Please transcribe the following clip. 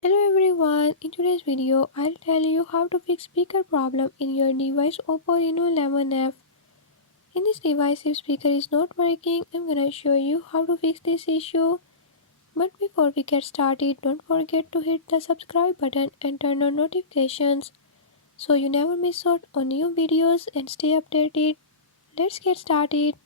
Hello everyone, in today's video I'll tell you how to fix speaker problem in your device Oppo Reno 11F. In this device if speaker is not working, I'm gonna show you how to fix this issue. But before we get started, don't forget to hit the subscribe button and turn on notifications so you never miss out on new videos and stay updated. Let's get started.